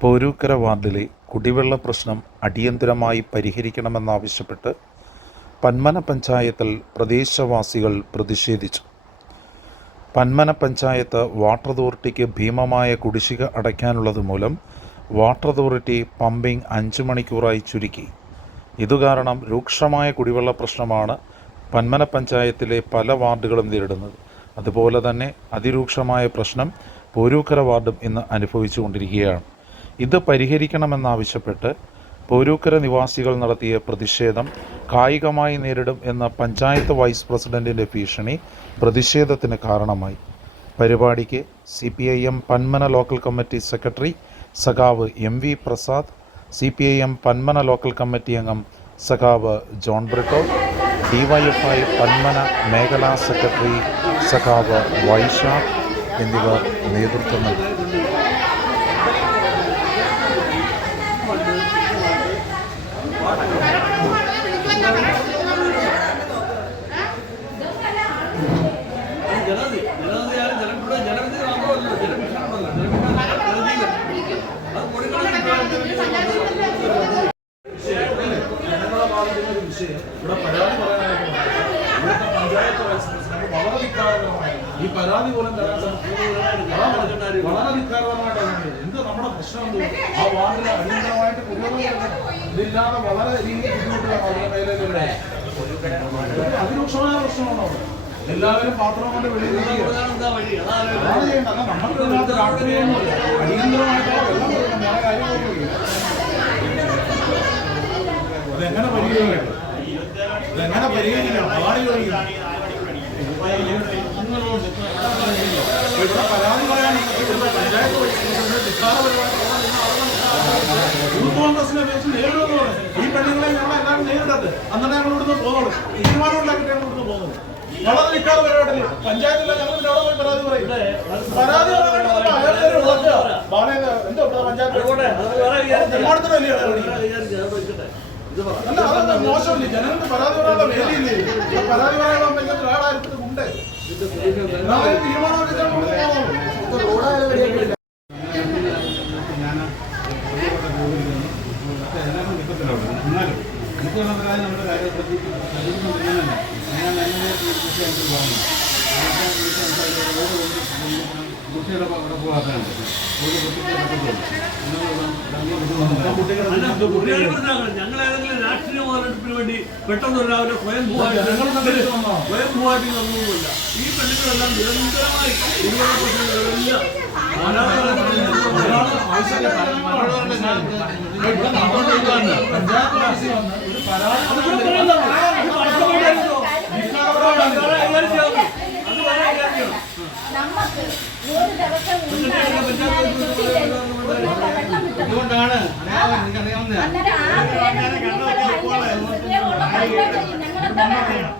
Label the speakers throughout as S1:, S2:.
S1: പോരൂക്കര വാർഡിലെ കുടിവെള്ള പ്രശ്നം അടിയന്തരമായി പരിഹരിക്കണമെന്നാവശ്യപ്പെട്ട് പന്മന പഞ്ചായത്തിൽ പ്രദേശവാസികൾ പ്രതിഷേധിച്ചു. പന്മന പഞ്ചായത്ത് വാട്ടർ അതോറിറ്റിക്ക് ഭീമമായ കുടിശ്ശിക അടയ്ക്കാനുള്ളത് മൂലം വാട്ടർ അതോറിറ്റി പമ്പിംഗ് അഞ്ച് മണിക്കൂറായി ചുരുക്കി. ഇതുകാരണം രൂക്ഷമായ കുടിവെള്ള പ്രശ്നമാണ് പന്മന പഞ്ചായത്തിലെ പല വാർഡുകളും നേരിടുന്നത്. അതുപോലെ തന്നെ അതിരൂക്ഷമായ പ്രശ്നം പോരൂക്കര വാർഡും ഇന്ന് അനുഭവിച്ചുകൊണ്ടിരിക്കുകയാണ്. ഇത് പരിഹരിക്കണമെന്നാവശ്യപ്പെട്ട് പോരൂക്കര നിവാസികൾ നടത്തിയ പ്രതിഷേധം കായികമായി നേരിടും എന്ന പഞ്ചായത്ത് വൈസ് പ്രസിഡന്റിന്റെ ഭീഷണി പ്രതിഷേധത്തിന് കാരണമായി. പരിപാടിക്ക് C P I M Panmana local committee secretary സഖാവ് M V Prasad C P I M Panmana local committee അംഗം സഖാവ് ജോൺ ബ്രിട്ടോ ഡിവൈഎഫ്ഐ പന്മന മേഖലാ സെക്രട്ടറി സഖാവ് വൈശാഖ് എന്നിവർ നേതൃത്വം നൽകി.
S2: 过来过来过来，你蹲那干嘛？ഈ പരാതി പോലും വളരെ തോന്നിയത്. എന്ത് നമ്മുടെ പ്രശ്നം ആ വാർഡിലെ അടിയന്തരമായിട്ട്. ഇതില്ലാതെ വളരെ രീതിയിൽ മേഖലയിലുള്ളത് അതിരൂക്ഷമായ പ്രശ്നമാണ് എല്ലാവരും പാത്രം കൊണ്ട് വെളിയിൽ
S3: അതാണ്
S2: ചെയ്യേണ്ടത്. അതെങ്ങനെ പരിഹരിക്കണം? അതെങ്ങനെ പരിഹരിക്കണം? അതാണ് ചോദിക്കുന്നത് കോൺഗ്രസിനെ വെച്ച് നേരിടുമെന്ന് പറഞ്ഞു ഈ പെണ്ണുങ്ങളെ ഞങ്ങൾ എല്ലാവരും നേരിടട്ടെ അന്നേരം ഞങ്ങൾ ഇവിടുന്ന് പോകുന്നുള്ളൂ തീരുമാനം ഉണ്ടാക്കിയിട്ട് ഞങ്ങൾ ഇവിടുന്ന് പോകുന്നത് വളരെ ധിക്കാര പരിപാടി പഞ്ചായത്തില്ല ഞങ്ങൾ പിന്നെ അവിടെ പോയി പരാതി പറയും. പരാതി എന്താ പഞ്ചായത്ത്. അല്ല അതൊന്നും മോശമില്ല ജനങ്ങൾക്ക് പരാതി പറയാനുള്ള വേദിയില്ലേ? പരാതി പറയാനുള്ള പഞ്ചായത്തിൽ ഒരാളായിരുന്നു ഉണ്ട്
S3: ഇതിന്റെ
S2: തീരുമാനം പോകുന്നുള്ളൂ.
S3: അല്ല, കുട്ടികളെ മനസ്സിലാക്കണം. ഞങ്ങൾ ഏതെങ്കിലും രാഷ്ട്രീയ മുതലെടുപ്പിന് വേണ്ടി പെട്ടെന്ന് ഒരു രാവിലെ സ്വയം. സ്വയം ഭൂവാറ്റി നടന്നൊന്നുമില്ല ഈ പെണ്ണുങ്ങളെല്ലാം നിരന്തരമായി കുടിവെള്ള പ്രശ്നങ്ങളെല്ലാം
S2: ഒരു പരാതി
S4: നമുക്ക് ഒരു ദിവസം
S5: അതുകൊണ്ടാണ്
S4: അന്നേരം ആ. ഞങ്ങളെന്താ വേണം?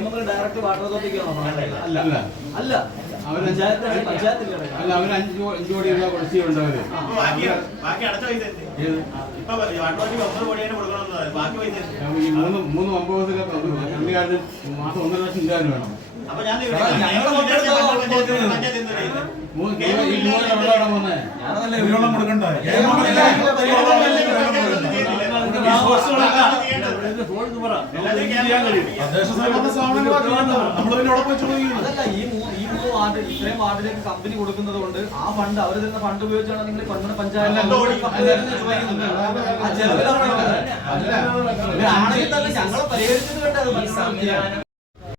S2: വർഷങ്ങളായി
S5: ഡയറക്റ്റ് വാട്ടർ അതോറിറ്റിക്കാണോ അല്ല
S6: അല്ല.
S5: അല്ല. അവർ പഞ്ചായത്തിൽ
S6: അല്ല അവർ അഞ്ച് അഞ്ച് കോടി രൂപ കൊടുത്തിട്ടുണ്ട് അവർ. മൂന്ന് മൂന്ന് ഒമ്പതിലെ കണ്ടുകാരന് മാസം ഒന്നര ലക്ഷം രൂപ വേണം. വന്നേ?
S2: കുടിവെള്ളം കൊടുക്കണ്ടേ.
S5: അതല്ല ഈ മൂ- ഈ മൂന്ന് വാർഡ് ഇത്രയും വാർഡിലേക്ക് കമ്പനി കൊടുക്കുന്നത് കൊണ്ട് ആ ഫണ്ട് അവർ തരുന്ന ഫണ്ട് ഉപയോഗിച്ചാണ് നിങ്ങൾ പണ്ട് പഞ്ചായത്ത് ആണെങ്കിൽ തന്നെ ഞങ്ങളെ പരിഹരിച്ചത് വേണ്ട അത് മനസ്സിലാക്കിയാൽ